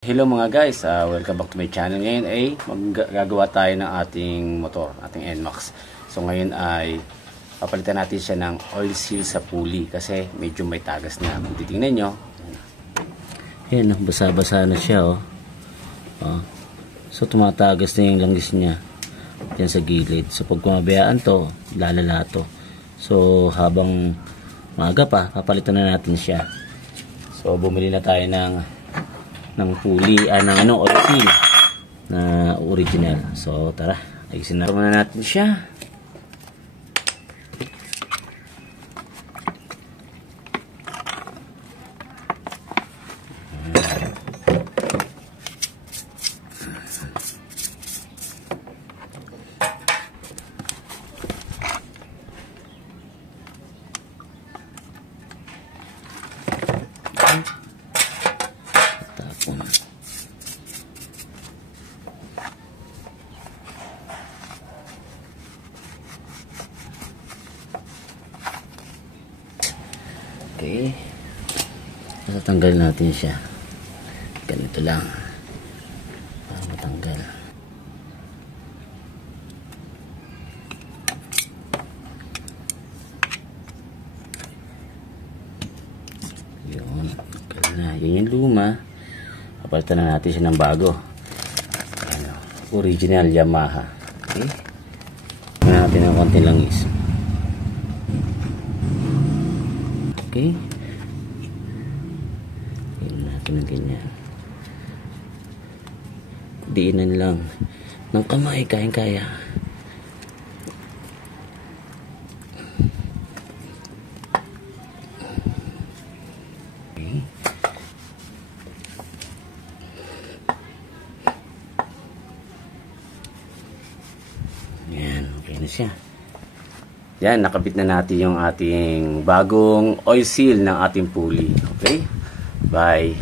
Hello mga guys, welcome back to my channel. Ngayon ay gagawa tayo ng ating motor, ating NMAX. So ngayon ay papalitan natin siya ng oil seal sa pulley kasi medyo may tagas na. Kung titingnan nyo, yan, basa-basa na siya oh. So tumatagas na yung langis niya yan sa gilid. So pag kumabayaan to, lalala to. So habang maaga pa, papalitan na natin siya. So bumili na tayo ng pulley, ng oil seal na original. So tara, ayusin na muna natin siya. Okay, matatanggal natin siya ganito lang para matanggal. Yun, yun yung luma, papalitan na natin siya ng bago, original Yamaha. Okay, gawin natin ng konti langis. Okay, yun natin ng ganyan, diinan lang ng kamay, kayang-kaya. Okay. Yan, okay na siya. Yan, nakabit na natin yung ating bagong oil seal ng ating pulley. Okay? Bye!